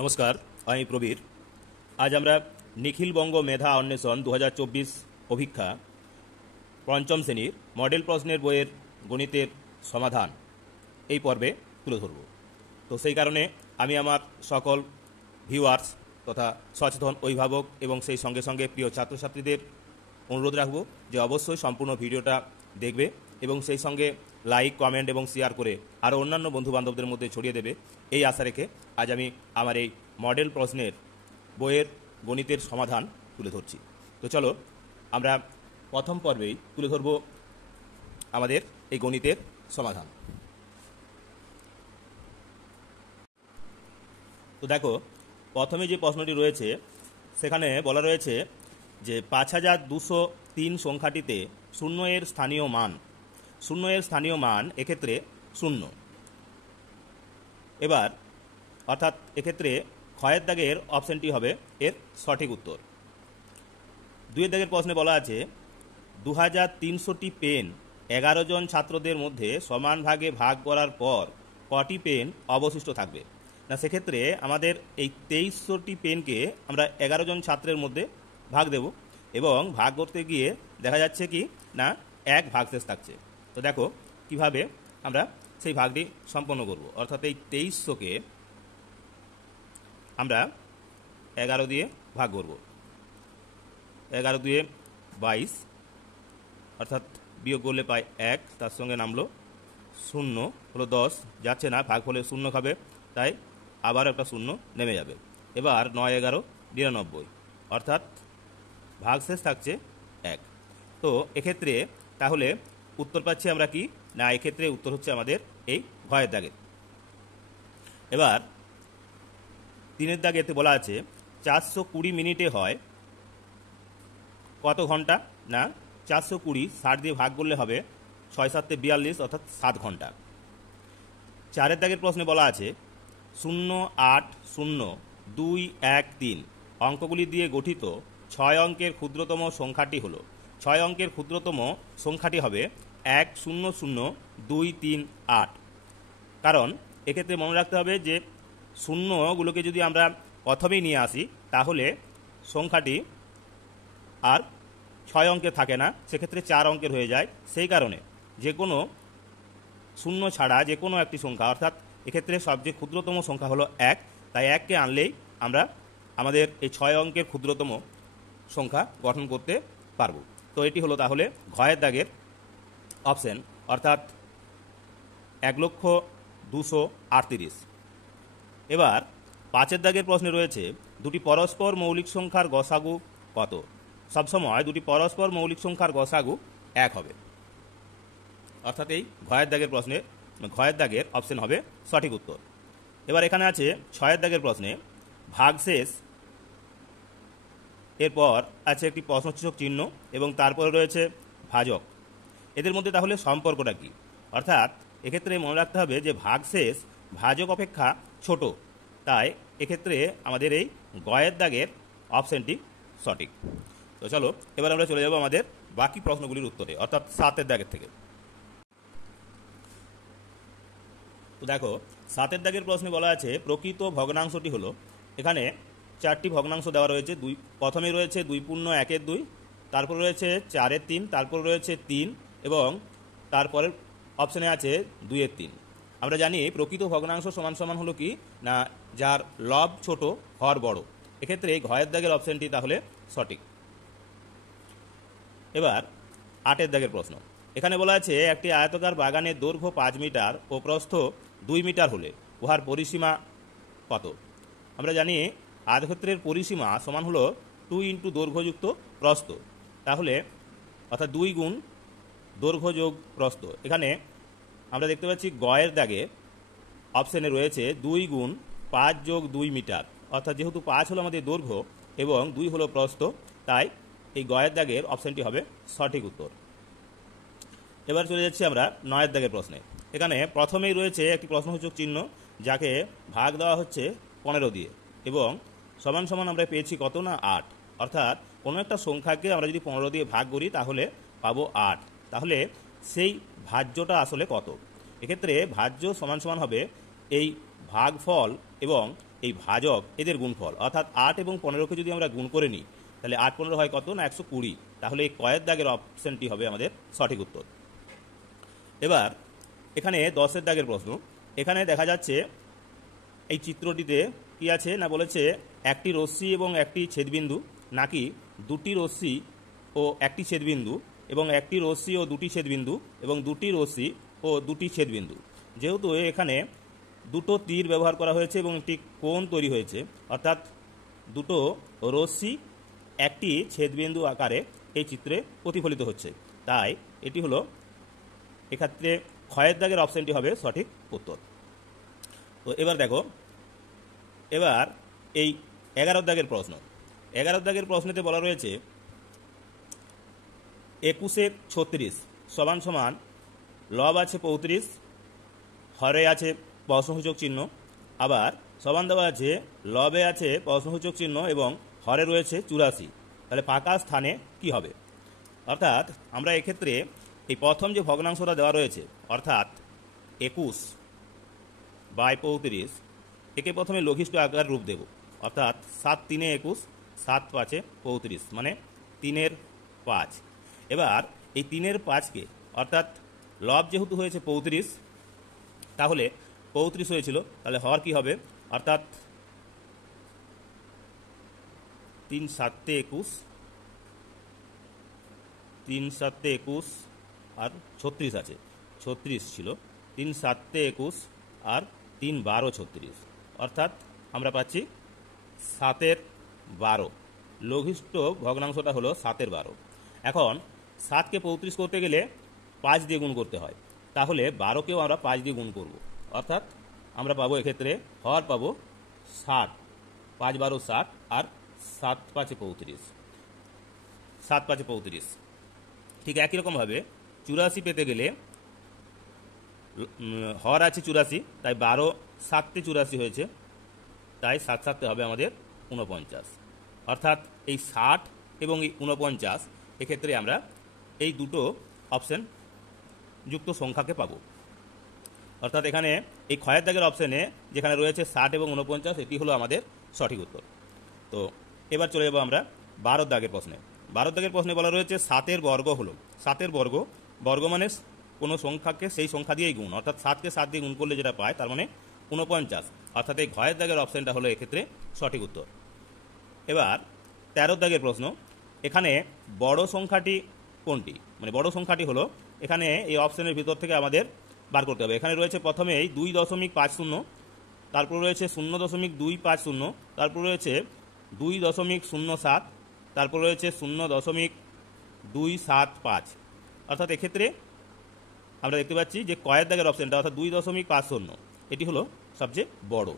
নমস্কার, আমি প্রবীর। আজ আমরা নিখিলবঙ্গ মেধা অন্বেষণ 2024 অভিক্ষা পঞ্চম শ্রেণীর মডেল প্রশ্নের বইয়ের গণিতের সমাধান এই পর্বে তুলে ধরব। তো সেই কারণে আমি আমার সকল ভিউয়ার্স তথা সচেতন অভিভাবক এবং সেই সঙ্গে সঙ্গে প্রিয় ছাত্রছাত্রীদের অনুরোধ রাখব যে অবশ্যই সম্পূর্ণ ভিডিওটা দেখবে এবং সেই সঙ্গে লাইক, কমেন্ট এবং শেয়ার করে আরও অন্যান্য বন্ধুবান্ধবদের মধ্যে ছড়িয়ে দেবে, এই আশা রেখে আজ আমি আমার এই মডেল প্রশ্নের বইয়ের গণিতের সমাধান তুলে ধরছি। তো চলো আমরা প্রথম পর্বেই তুলে ধরব আমাদের এই গণিতের সমাধান। তো দেখো, প্রথমে যে প্রশ্নটি রয়েছে সেখানে বলা রয়েছে যে 5203 সংখ্যাটিতে শূন্য এর স্থানীয় মান এক্ষেত্রে শূন্য। এবার অর্থাৎ এক্ষেত্রে ক্ষয়ের দাগের অপশানটি হবে এর সঠিক উত্তর। দুইয়ের দাগের প্রশ্নে বলা আছে 2300টি পেন 11 জন ছাত্রদের মধ্যে সমান ভাগে ভাগ করার পর কটি পেন অবশিষ্ট থাকবে। না, সেক্ষেত্রে আমাদের এই 2300টি পেনকে আমরা 11 জন ছাত্রের মধ্যে ভাগ দেব এবং ভাগ করতে গিয়ে দেখা যাচ্ছে কি না এক ভাগশেষ থাকছে। তো দেখো কিভাবে আমরা সেই ভাগটি সম্পন্ন করব। অর্থাৎ এই 2300কে আমরা 11 দিয়ে ভাগ করব। 11 দিয়ে 22, অর্থাৎ বিয়োগ করলে পাই 1, তার সঙ্গে নামলো 0, হলো 10, যাচ্ছে না, ভাগ হলে 0 খাবে, তাই আবার একটা 0 নেমে যাবে। এবার 9, 11, 99, অর্থাৎ ভাগশেষ থাকছে 1। তো এক্ষেত্রে তাহলে উত্তর পাচ্ছি আমরা কি না, এক্ষেত্রে উত্তর হচ্ছে আমাদের এই ঘয়ের দাগের। এবার 3-এর দাগেতে বলা আছে 420 মিনিটে হয় কত ঘন্টা। না, 420 60 দিয়ে ভাগ করলে হবে 6 7 42, অর্থাৎ 7 ঘন্টা। 4-এর দাগের প্রশ্নে বলা আছে 0 8 0 2 1 3 অঙ্কগুলি দিয়ে গঠিত 6 অঙ্কের ক্ষুদ্রতম সংখ্যাটি হলো, 6 অঙ্কের ক্ষুদ্রতম সংখ্যাটি হবে 1 0 0 2 3 8। কারণ এক্ষেত্রে মনে রাখতে হবে যে শূন্যগুলোকে যদি আমরা প্রথমেই নিয়ে আসি তাহলে সংখ্যাটি আর 6 অঙ্কের থাকে না, সেক্ষেত্রে 4 অঙ্কের হয়ে যায়। সেই কারণে যে কোনো শূন্য ছাড়া যে কোনো একটি সংখ্যা, অর্থাৎ এক্ষেত্রে সবচেয়ে ক্ষুদ্রতম সংখ্যা হলো 1, তাই 1কে আনলেই আমরা আমাদের এই 6 অঙ্কের ক্ষুদ্রতম সংখ্যা গঠন করতে পারব। তো এটি হলো তাহলে ঘয়ের দাগের অপশন, অর্থাৎ 1,02,38। এবার 5-এর দাগের প্রশ্নে রয়েছে দুটি পরস্পর মৌলিক সংখ্যার গসাগু কত। সবসময় দুটি পরস্পর মৌলিক সংখ্যার গসাগু 1 হবে, অর্থাৎ এই ঘয়ের দাগের প্রশ্নে ঘয়ের দাগের অপশন হবে সঠিক উত্তর। এবার এখানে আছে 6-এর দাগের প্রশ্নে ভাগশেষ, এরপর আছে একটি প্রশ্নসূচক চিহ্ন এবং তারপরে রয়েছে ভাজক। এদের মধ্যে তাহলে সম্পর্কটা কি? অর্থাৎ এক্ষেত্রে মনে রাখতে হবে যে ভাগশেষ ভাজক অপেক্ষা ছোট, তাই এক্ষেত্রে আমাদের এই গয়ের দাগের অপশনটি সঠিক। তো চলো এবার আমরা চলে যাব আমাদের বাকি প্রশ্নগুলির উত্তরে, অর্থাৎ 7-এর দাগের থেকে। তো দেখো 7-এর দাগের প্রশ্নে বলা আছে প্রকৃত ভগ্নাংশটি হলো, এখানে 4টি ভগ্নাংশ দেওয়া রয়েছে। প্রথমে রয়েছে 2.1/2, তারপর রয়েছে 4/3, তারপর রয়েছে 3 এবং তারপরের অপশানে আছে 2/3। আমরা জানি প্রকৃত ভগ্নাংশ সমান সমান হলো কি না, যার লব ছোট হর বড়। এক্ষেত্রে ঘয়ের দাগের অপশানটি তাহলে সঠিক। এবার 8-এর দাগের প্রশ্ন, এখানে বলা আছে একটি আয়তাকার বাগানের দৈর্ঘ্য 5 মিটার ও প্রস্থ 2 মিটার হলে উহার পরিসীমা কত। আমরা জানি আয়তক্ষেত্রের পরিসীমা সমান হলো 2 × দৈর্ঘ্যযুক্ত প্রস্থ, তাহলে অর্থাৎ 2 গুণ দৈর্ঘ্য যোগ প্রস্থ। এখানে আমরা দেখতে পাচ্ছি গয়ের দাগে অপশানে রয়েছে 2 গুণ 5 যোগ 2 মিটার, অর্থাৎ যেহেতু 5 হলো আমাদের দৈর্ঘ্য এবং 2 হলো প্রস্থ, তাই এই গয়ের দাগের অপশানটি হবে সঠিক উত্তর। এবার চলে যাচ্ছি আমরা 9-এর দাগের প্রশ্নে। এখানে প্রথমেই রয়েছে একটি প্রশ্নসূচক চিহ্ন, যাকে ভাগ দেওয়া হচ্ছে 15 দিয়ে এবং সমান সমান আমরা পেয়েছি কত না 8, অর্থাৎ কোনো একটা সংখ্যাকে আমরা যদি 15 দিয়ে ভাগ করি তাহলে পাবো 8। তাহলে সেই ভাজ্যটা আসলে কত? এক্ষেত্রে ভাজ্য সমান সমান হবে এই ভাগফল এবং এই ভাজক এদের গুণফল, অর্থাৎ 8 এবং 15কে যদি আমরা গুণ করে নিই তাহলে 8 15 হয় কত না 120। তাহলে এই কয়ের দাগের অপশনটি হবে আমাদের সঠিক উত্তর। এবার এখানে 10-এর দাগের প্রশ্ন। এখানে দেখা যাচ্ছে এই চিত্রটিতে কি আছে না বলেছে একটি রশ্মি এবং একটি ছেদবিন্দু, নাকি দুটি রশ্মি ও একটি ছেদবিন্দু এবং একটি রশ্মি ও দুটি ছেদবিন্দু এবং দুটি রশ্মি ও দুটি ছেদবিন্দু। যেহেতু এখানে দুটো তীর ব্যবহার করা হয়েছে এবং একটি কোণ তৈরি হয়েছে, অর্থাৎ দুটো রশ্মি একটি ছেদবিন্দু আকারে এই চিত্রে প্রতিফলিত হচ্ছে, তাই এটি হলো এক্ষেত্রে ক্ষয়ের দাগের অপশনটি হবে সঠিক উত্তর। তো এবার দেখো, এবার এই 11 দাগের প্রশ্ন। 11 দাগের প্রশ্নেতে বলা রয়েছে 21-36 সমান সমান লব আছে 35, হরে আছে প্রশ্নসূচক চিহ্ন, আবার সমান দেওয়া আছে লবে আছে প্রশ্নসূচক চিহ্ন এবং হরে রয়েছে 84। তাহলে ফাঁকা স্থানে কি হবে? অর্থাৎ আমরা এক্ষেত্রে এই প্রথম যে ভগ্নাংশটা দেওয়া রয়েছে অর্থাৎ 21/35 একে প্রথমে লঘিষ্ঠ আকার রূপ দেব, অর্থাৎ 7 3 21 7 5 35 মানে 3/5। এবার এই 3/5কে অর্থাৎ লব যেহেতু হয়েছে 35 তাহলে 35 হয়েছিল, তাহলে হর কি হবে অর্থাৎ 3 7 21 3 7 21 আর 36 আছে, 36 ছিল 3 7 21 আর 3 12 36, অর্থাৎ আমরা পাচ্ছি 7/12। লঘিষ্ঠ ভগ্নাংশটা হলো 7/12। এখন 7কে 35 করতে গেলে 5 দিয়ে গুণ করতে হয়, তাহলে 12কেও আমরা 5 দিয়ে গুণ করব, অর্থাৎ আমরা পাবো এক্ষেত্রে হর পাবো 60, 5 12 60 আর 7 5 35, 7 5 35। ঠিক একই রকমভাবে 84 পেতে গেলে হর আছে 84, তাই 12 7 84 হয়েছে, তাই 7 7 হবে আমাদের 49, অর্থাৎ এই 60 এবং এই 49 এক্ষেত্রে আমরা এই দুটো অপশন যুক্ত সংখ্যাকে পাবো। অর্থাৎ এখানে এই ক্ষয়ের দাগের অপশনে যেখানে রয়েছে 60 এবং 49 এটি হলো আমাদের সঠিক উত্তর। তো এবার চলে যাব আমরা 12 দাগের প্রশ্নে। 12 দাগের প্রশ্নে বলা রয়েছে 7-এর বর্গ হলো, 7-এর বর্গ, বর্গ মানে কোনো সংখ্যাকে সেই সংখ্যা দিয়েই গুণ, অর্থাৎ 7কে 7 দিয়ে গুণ করলে যেটা পায় তার মানে 49, অর্থাৎ এই ক্ষয়ের দাগের অপশনটা হলো এক্ষেত্রে সঠিক উত্তর। এবার 13 দাগের প্রশ্ন। এখানে বড় সংখ্যাটি কোনটি? মানে বড় সংখ্যাটি হলো এখানে এই অপশনের ভিতর থেকে আমাদের বার করতে হবে। এখানে রয়েছে প্রথমেই 2.50, তারপর রয়েছে 0.250, তারপর রয়েছে 2.07, তারপর রয়েছে 0.275, অর্থাৎ এক্ষেত্রে আমরা দেখতে পাচ্ছি যে কয়ের দাগের অপশনটা অর্থাৎ 2.50 এটি হলো সবচেয়ে বড়।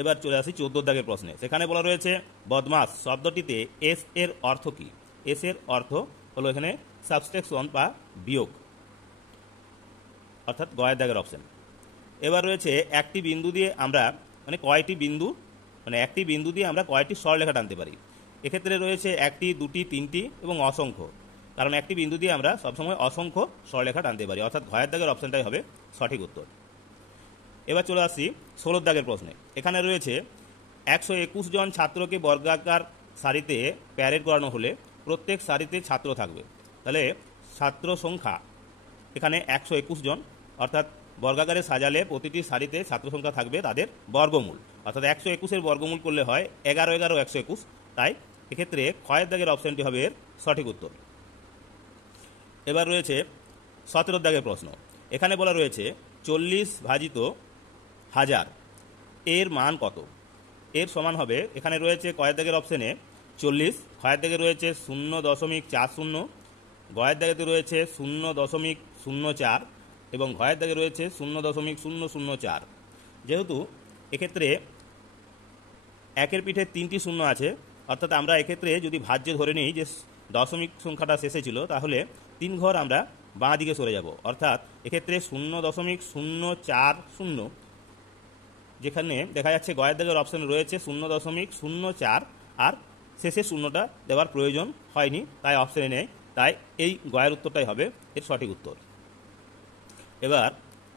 এবার চলে আসি 14 দাগের প্রশ্নে। সেখানে বলা রয়েছে বদমাস শব্দটিতে এস এর অর্থ কি? এস এর অর্থ হলো এখানে সাবস্ট্রাকশন বা বিয়োগ, অর্থাৎ গয়ের দাগের অপশন। এবার রয়েছে একটি বিন্দু দিয়ে আমরা মানে কয়টি বিন্দু, মানে একটি বিন্দু দিয়ে আমরা কয়টি সরলরেখা টানতে পারি? এক্ষেত্রে রয়েছে 1টি 2টি 3টি এবং অসংখ্য, কারণ একটি বিন্দু দিয়ে আমরা সবসময় অসংখ্য সরলরেখা টানতে পারি, অর্থাৎ ঘয়ের দাগের অপশনটাই হবে সঠিক উত্তর। এবার চলে আসি 16 দাগের প্রশ্নে। এখানে রয়েছে 121 জন ছাত্রকে বর্গাকার সারিতে প্যারেড করানো হলে প্রত্যেক সারিতে ছাত্র থাকবে, তাহলে ছাত্র সংখ্যা এখানে 121 জন, অর্থাৎ বর্গাকারে সাজালে প্রতিটি সারিতে ছাত্র সংখ্যা থাকবে তাদের বর্গমূল, অর্থাৎ 121-এর বর্গমূল করলে হয় 11 11 121, তাই এক্ষেত্রে ক্ষয়ের দাগের অপশনটি হবে এর সঠিক উত্তর। এবার রয়েছে 17 দাগের প্রশ্ন। এখানে বলা রয়েছে 40/1000 এর মান কত? এর সমান হবে, এখানে রয়েছে কয়ের দাগের অপশনে 40, ক্ষয়ের দাগে রয়েছে 0.40, গয়ের দাগেতে রয়েছে 0.04 এবং ঘয়ের দাগে রয়েছে 0.004। যেহেতু এক্ষেত্রে একের পিঠে 3টি শূন্য আছে, অর্থাৎ আমরা এক্ষেত্রে যদি ভাজ্য ধরে নিই যে দশমিক সংখ্যাটা শেষে ছিল, তাহলে 3 ঘর আমরা বাঁ দিকে সরে যাব, অর্থাৎ এক্ষেত্রে 0.040, যেখানে দেখা যাচ্ছে গয়ের দাগের অপশন রয়েছে 0.04 আর শেষে শূন্যটা দেওয়ার প্রয়োজন হয়নি, তাই অপশনে নেই, তাই এই গয়ের উত্তরটাই হবে এর সঠিক উত্তর। এবার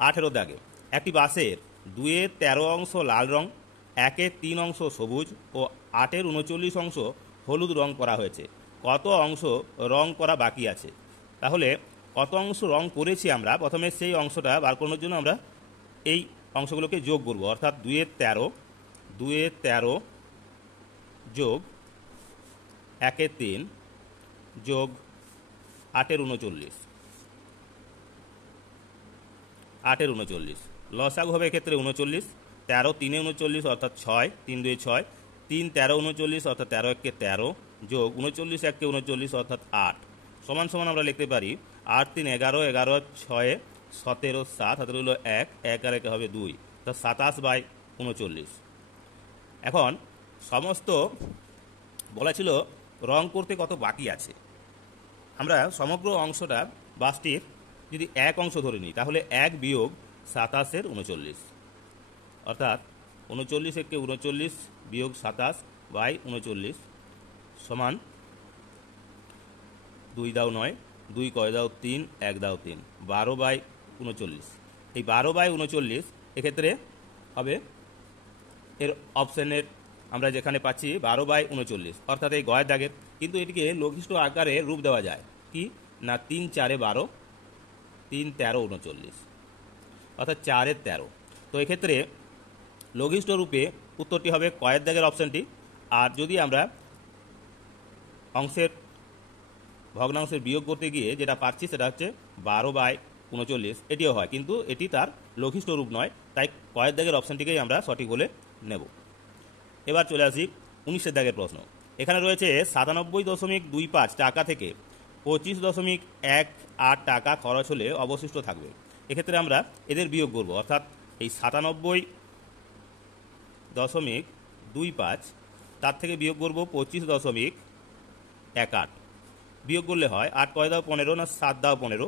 18 দাগে একটি বাসের 2-এর 13 অংশ লাল রং, 1-এর 3 অংশ সবুজ ও 8-এর 39 অংশ হলুদ রং করা হয়েছে। কত অংশ রং করা বাকি আছে? তাহলে কত অংশ রং করেছি আমরা, প্রথমে সেই অংশটা বার করানোর জন্য আমরা এই অংশগুলোকে যোগ করব। অর্থাৎ 2-এর 13 যোগ 1-এর 3 যোগ 8-এর 39, 8-এর 39 লসাগু হবে এক্ষেত্রে 39। 13 3-এ 39 অর্থাৎ 6, 3 2 6, 3 13 39 অর্থাৎ 13 1-কে 13 যোগ 39 1-কে 39 অর্থাৎ 8 সমান সমান আমরা লিখতে পারি 8 3 11, 11 6 17 7, হাতে রইল 1, 1 আর 1 হবে 2, অর্থাৎ 27/39। এখন সমস্ত বলা ছিল রং করতে কত বাকি আছে। আমরা সমগ্র অংশটা বাসটির যদি এক অংশ ধরে নিই তাহলে 1 বিয়োগ 27-এর 39, অর্থাৎ 39 1-কে 39 বিয়োগ 27/39 সমান 2 দাও 9, 2 কয় দাও 3, 1 দাও 3, 12/39। এই 12/39 এক্ষেত্রে হবে এর অপশানের আমরা যেখানে পাচ্ছি 12/39, অর্থাৎ এই গয়ের দাগের, কিন্তু এটিকে লঘিষ্ঠ আকারে রূপ দেওয়া যায় কি না 3 4 12, 3 13 39, অর্থাৎ 4-এর 13। তো এক্ষেত্রে লঘিষ্ঠ রূপে উত্তরটি হবে কয়ের দাগের অপশানটি। আর যদি আমরা অংশের ভগ্নাংশের বিয়োগ করতে গিয়ে যেটা পাচ্ছি সেটা হচ্ছে 12/39, এটিও হয়, কিন্তু এটি তার লঘিষ্ঠ রূপ নয়, তাই কয়ের দাগের অপশানটিকেই আমরা সঠিক বলে নেব। এবার চলে আসি 19-এর দাগের প্রশ্ন। এখানে রয়েছে 97.25 টাকা থেকে 25.18 টাকা খরচ হলে অবশিষ্ট থাকবে। এক্ষেত্রে আমরা এদের বিয়োগ করব, অর্থাৎ এই 97.25 তার থেকে বিয়োগ করব 25.18, বিয়োগ করলে হয় 8 কয় দাও 15 না 7 দাও 15,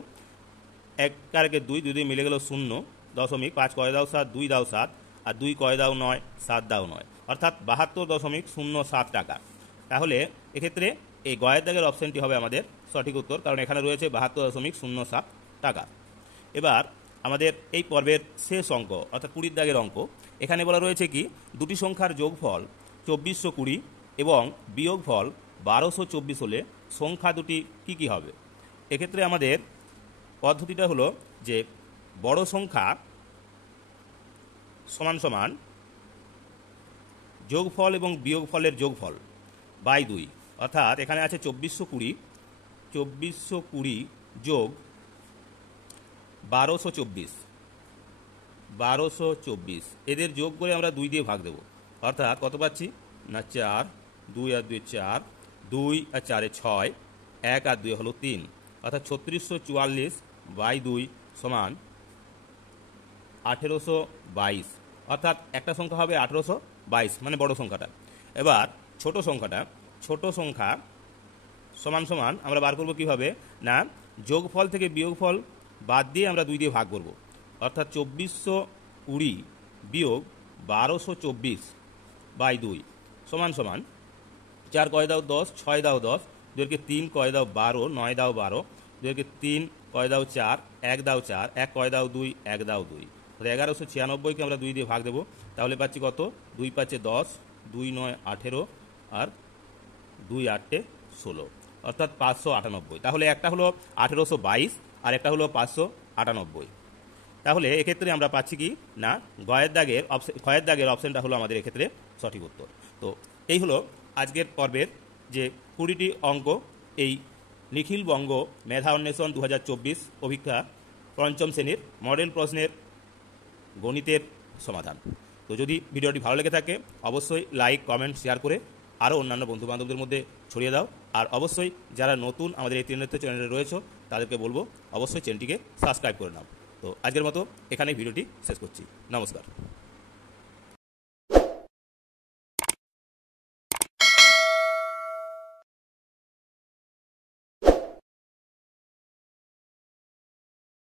1 আর 1 2, 2 মিলে গেল 0.5 কয় দাও 7, 2 দাও 7 আর 2 কয় দাও 9, 7 দাও 9, অর্থাৎ 72.07 টাকা। তাহলে এক্ষেত্রে এই গয়ের দাগের অপশানটি হবে আমাদের সঠিক উত্তর, কারণ এখানে রয়েছে 72.07 টাকা। এবার আমাদের এই পর্বের শেষ অঙ্ক অর্থাৎ 20-এর দাগের অঙ্ক। এখানে বলা রয়েছে কি দুটি সংখ্যার যোগফল 2420 এবং বিয়োগফল 1224 হলে সংখ্যা দুটি কি কি হবে। এক্ষেত্রে আমাদের পদ্ধতিটা হলো যে বড় সংখ্যা সমান সমান যোগফল এবং বিয়োগফলের যোগফল বাই 2, অর্থাৎ এখানে আছে 2420 যোগ 1224, এদের যোগ করে আমরা 2 দিয়ে ভাগ দেব, অর্থাৎ কত পাচ্ছি না 4, 2 আর 2 4, 2 আর 4 6, 1 আর 2 হলো 3, অর্থাৎ 3644/2 সমান 1822, অর্থাৎ একটা সংখ্যা হবে 1822, মানে বড় সংখ্যাটা। এবার ছোট সংখ্যা সমান সমান আমরা বার করব কিভাবে না যোগফল থেকে বিয়োগফল বাদ দিয়ে আমরা 2 দিয়ে ভাগ করব, অর্থাৎ 2420 বিয়োগ 1224/2 সমান সমান 4 কয় দাও 10, 6 দাও 10, 2 3 কয় দাও 12, 9 দাও 12, 2 3 কয় দাও 4, 1 দাও 4, 1 কয় দাও 2, 1 দাও 2, 1196কে আমরা 2 দিয়ে ভাগ দেব, তাহলে পাচ্ছি কত 2 পাচ্ছে 10, 2 9 18 আর 2 8 16, অর্থাৎ 598। তাহলে একটা হলো 1822 আর একটা হলো 598। তাহলে এক্ষেত্রে আমরা পাচ্ছি কি না ক্ষয়ের দাগের অপশানটা হলো আমাদের এক্ষেত্রে সঠিক উত্তর। তো এই হলো আজকের পর্বের যে 20টি অঙ্ক, এই নিখিল বঙ্গ মেধা অন্বেষণ 2024 পরীক্ষা পঞ্চম শ্রেণীর মডেল প্রশ্নের গণিতের সমাধান। তো যদি ভিডিওটি ভালো লেগে থাকে অবশ্যই লাইক কমেন্ট শেয়ার করে আরও অন্যান্য বন্ধুবান্ধবদের মধ্যে ছড়িয়ে দাও। আর অবশ্যই যারা নতুন আমাদের এই ত্রিনেত্র চ্যানেলে রয়েছে তাদেরকে বলবো অবশ্যই চ্যানেলটিকে সাবস্ক্রাইব করে নাও। তো আজকের মতো এখানেই ভিডিওটি শেষ করছি। নমস্কার।